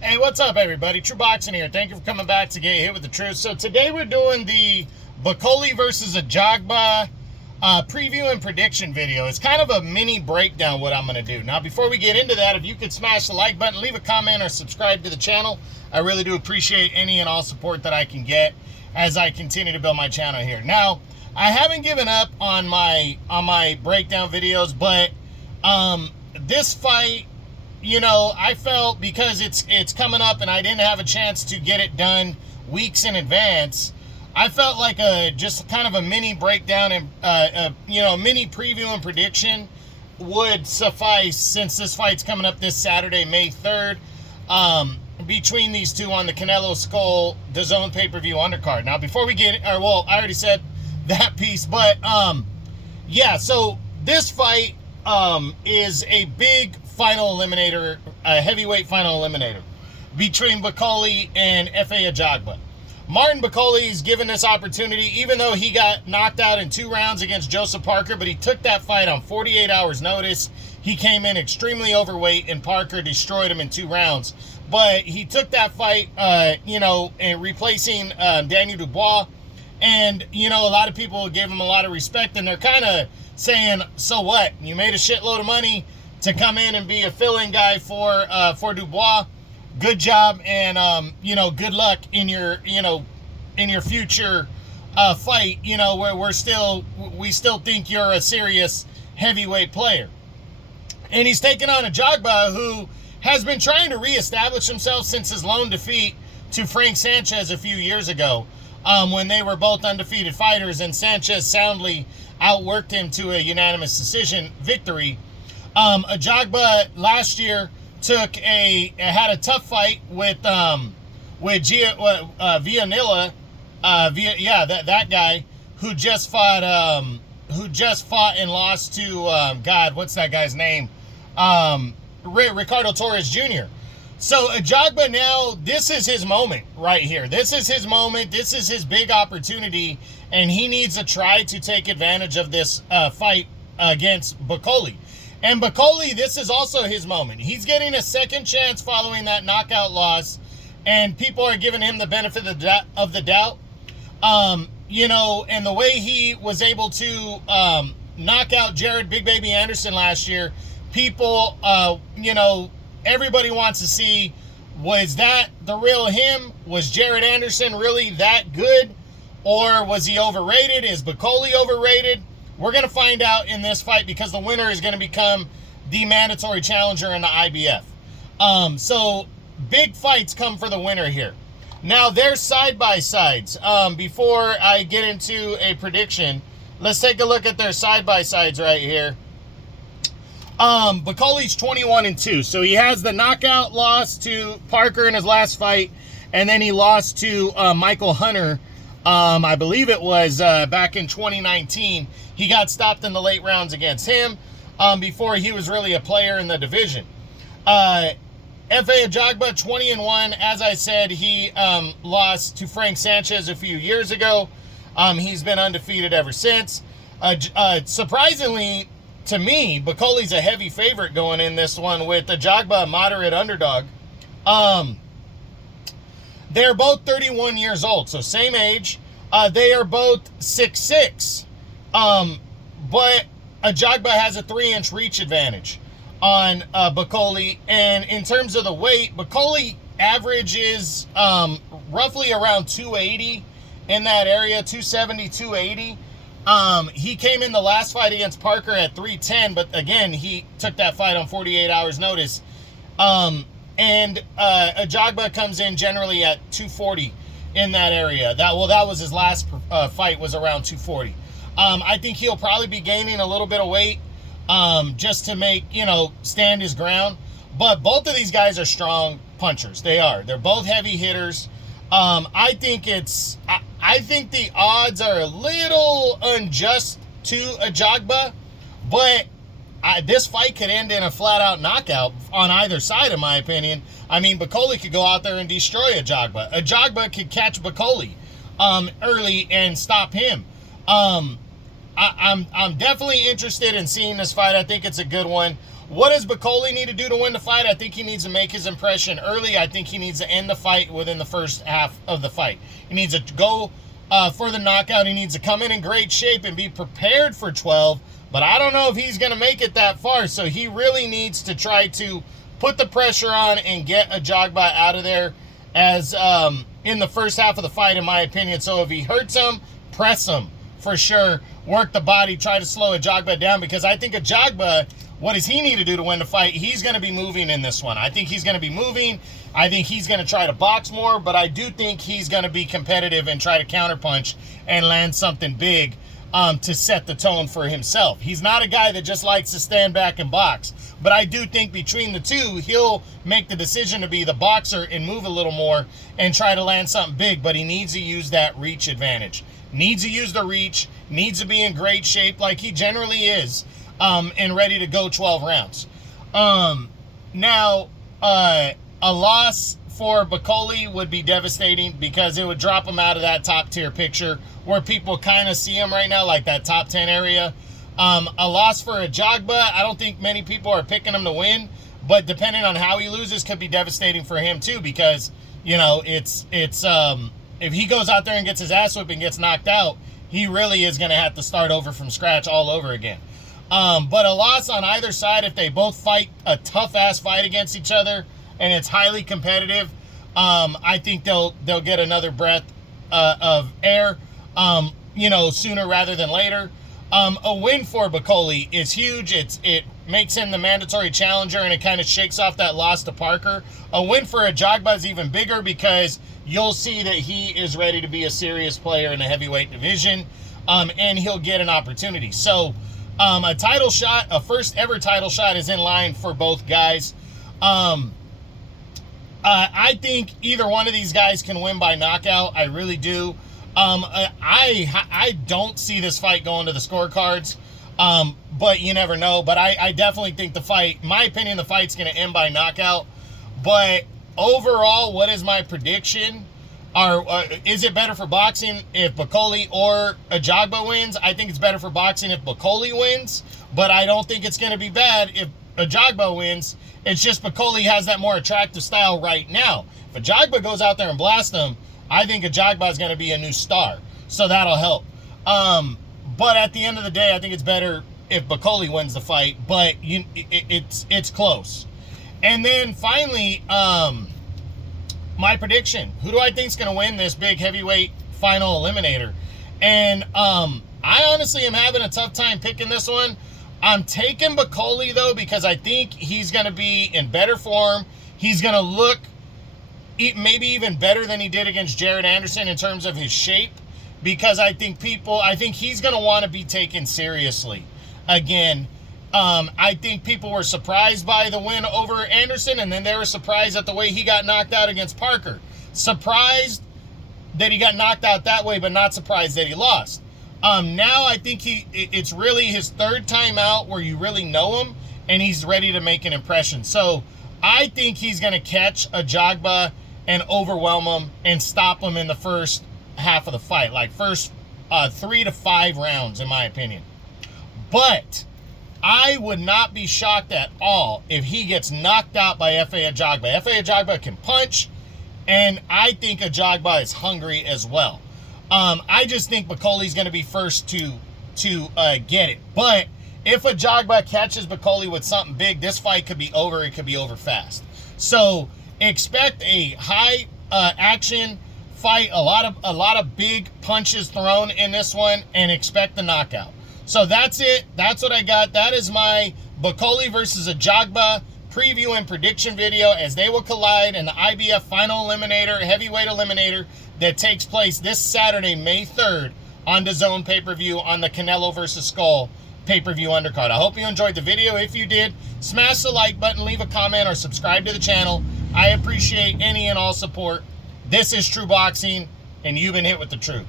Hey, what's up, everybody? True Boxing here. Thank you for coming back to Get Hit with the Truth. So today we're doing the Bakole versus Ajagba preview and prediction video. It's kind of a mini breakdown what I'm going to do. Now, before we get into that, if you could smash the like button, leave a comment, or subscribe to the channel. I really do appreciate any and all support that I can get as I continue to build my channel here. Now, I haven't given up on my breakdown videos, but this fight, you know, I felt because it's coming up and I didn't have a chance to get it done weeks in advance, I felt like just kind of a mini breakdown and mini preview and prediction would suffice, since this fight's coming up this Saturday, May 3rd, between these two on the Canelo Skull DAZN PPV undercard. Now, before we get, I already said that piece, but yeah, so this fight is a big final eliminator, a heavyweight final eliminator between Bakole and F.A. Ajagba. Martin Bakole is given this opportunity, even though he got knocked out in 2 rounds against Joseph Parker, but he took that fight on 48 hours notice. He came in extremely overweight, and Parker destroyed him in 2 rounds. But he took that fight, and replacing Daniel Dubois. And, you know, a lot of people gave him a lot of respect, and they're kind of saying, so what? You made a shitload of money to come in and be a fill-in guy for Dubois. Good job, and good luck in your future fight. You know, where we still think you're a serious heavyweight player. And he's taking on Ajagba, who has been trying to reestablish himself since his lone defeat to Frank Sanchez a few years ago, when they were both undefeated fighters, and Sanchez soundly outworked him to a unanimous decision victory. Ajagba last year had a tough fight with Villanilla, that guy who just fought and lost to God, what's that guy's name? Ricardo Torres Jr. So Ajagba now, this is his moment right here. This is his moment. This is his big opportunity, and he needs to try to take advantage of this fight against Bakole. And Bakole, this is also his moment. He's getting a second chance following that knockout loss, and people are giving him the benefit of the doubt. And the way he was able to knock out Jared Big Baby Anderson last year, people, everybody wants to see, was that the real him? Was Jared Anderson really that good? Or was he overrated? Is Bakole overrated? We're going to find out in this fight, because the winner is going to become the mandatory challenger in the IBF. So big fights come for the winner here. Now, they're side-by-sides. Before I get into a prediction, let's take a look at their side-by-sides right here. Bakole's 21-2. So he has the knockout loss to Parker in his last fight, and then he lost to Michael Hunter. I believe it was back in 2019. He got stopped in the late rounds against him before he was really a player in the division. F.A. Ajagba, 20-1. As I said, he lost to Frank Sanchez a few years ago. He's been undefeated ever since. Surprisingly, to me, Bakole's a heavy favorite going in this one, with Ajagba a moderate underdog. They're both 31 years old, so same age. They are both 6'6". But Ajagba has a 3-inch reach advantage on Bakole. And in terms of the weight, Bakole averages roughly around 280 in that area, 270, 280. He came in the last fight against Parker at 310, but again, he took that fight on 48 hours notice. And Ajagba comes in generally at 240 in that area. That was his last fight, was around 240. I think he'll probably be gaining a little bit of weight just to make, stand his ground. But both of these guys are strong punchers. They are. They're both heavy hitters. I think the odds are a little unjust to Ajagba, but this fight could end in a flat-out knockout on either side, in my opinion. I mean, Bakole could go out there and destroy Ajagba. Ajagba could catch Bakole early and stop him. I'm definitely interested in seeing this fight. I think it's a good one. What does Bakole need to do to win the fight? I think he needs to make his impression early. I think he needs to end the fight within the first half of the fight. He needs to go for the knockout. He needs to come in great shape and be prepared for 12. But I don't know if he's going to make it that far. So he really needs to try to put the pressure on and get Ajagba out of there as in the first half of the fight, in my opinion. So if he hurts him, press him for sure. Work the body, try to slow Ajagba down, because I think Ajagba, what does he need to do to win the fight? He's going to be moving in this one. I think he's going to be moving. I think he's going to try to box more, but I do think he's going to be competitive and try to counterpunch and land something big to set the tone for himself. He's not a guy that just likes to stand back and box, but I do think between the two, he'll make the decision to be the boxer and move a little more and try to land something big, but he needs to use that reach advantage. Needs to use the reach, needs to be in great shape like he generally is, and ready to go 12 rounds. Now, a loss for Bakole would be devastating because it would drop him out of that top tier picture where people kind of see him right now, like that top 10 area. A loss for Ajagba, I don't think many people are picking him to win, but depending on how he loses could be devastating for him too, because, you know, it's if he goes out there and gets his ass whipped and gets knocked out, he really is going to have to start over from scratch all over again. But a loss on either side, if they both fight a tough-ass fight against each other and it's highly competitive, I think they'll get another breath of air, you know, sooner rather than later. A win for Bakole is huge. It makes him the mandatory challenger, and it kind of shakes off that loss to Parker. A win for Ajagba is even bigger because you'll see that he is ready to be a serious player in the heavyweight division, and he'll get an opportunity. So a title shot, a first ever title shot, is in line for both guys. I think either one of these guys can win by knockout. I really do. I don't see this fight going to the scorecards, but you never know. But I definitely think the fight, in my opinion, the fight's going to end by knockout. But overall, what is my prediction? Is it better for boxing if Bakole or Ajagba wins? I think it's better for boxing if Bakole wins, but I don't think it's going to be bad if Ajagba wins. It's just Bakole has that more attractive style right now. If Ajagba goes out there and blasts him, I think Ajagba is going to be a new star, so that'll help. But at the end of the day, I think it's better if Bakole wins the fight, but it's close. And then finally, my prediction. Who do I think is going to win this big heavyweight final eliminator? And I honestly am having a tough time picking this one. I'm taking Bakole, though, because I think he's going to be in better form. He's going to look maybe even better than he did against Jared Anderson in terms of his shape, because I think he's going to want to be taken seriously again. I think people were surprised by the win over Anderson, and then they were surprised at the way he got knocked out against Parker. Surprised that he got knocked out that way, but not surprised that he lost. Now I think it's really his third time out where you really know him, and he's ready to make an impression. So I think he's going to catch Ajagba and overwhelm him and stop him in the first half of the fight, like first 3 to 5 rounds, in my opinion. But I would not be shocked at all if he gets knocked out by Efe Ajagba. Efe Ajagba can punch, and I think Ajagba is hungry as well. I just think Bakole's going to be first to get it. But if Ajagba catches Bakole with something big, this fight could be over. It could be over fast. So expect a high action fight, a lot of big punches thrown in this one, and expect the knockout. So that's it. That's what I got. That is my Bakole versus Ajagba preview and prediction video as they will collide in the IBF Final Eliminator, Heavyweight Eliminator, that takes place this Saturday, May 3rd, on DAZN pay-per-view on the Canelo versus Skull pay-per-view undercard. I hope you enjoyed the video. If you did, smash the like button, leave a comment, or subscribe to the channel. I appreciate any and all support. This is True Boxing, and you've been hit with the truth.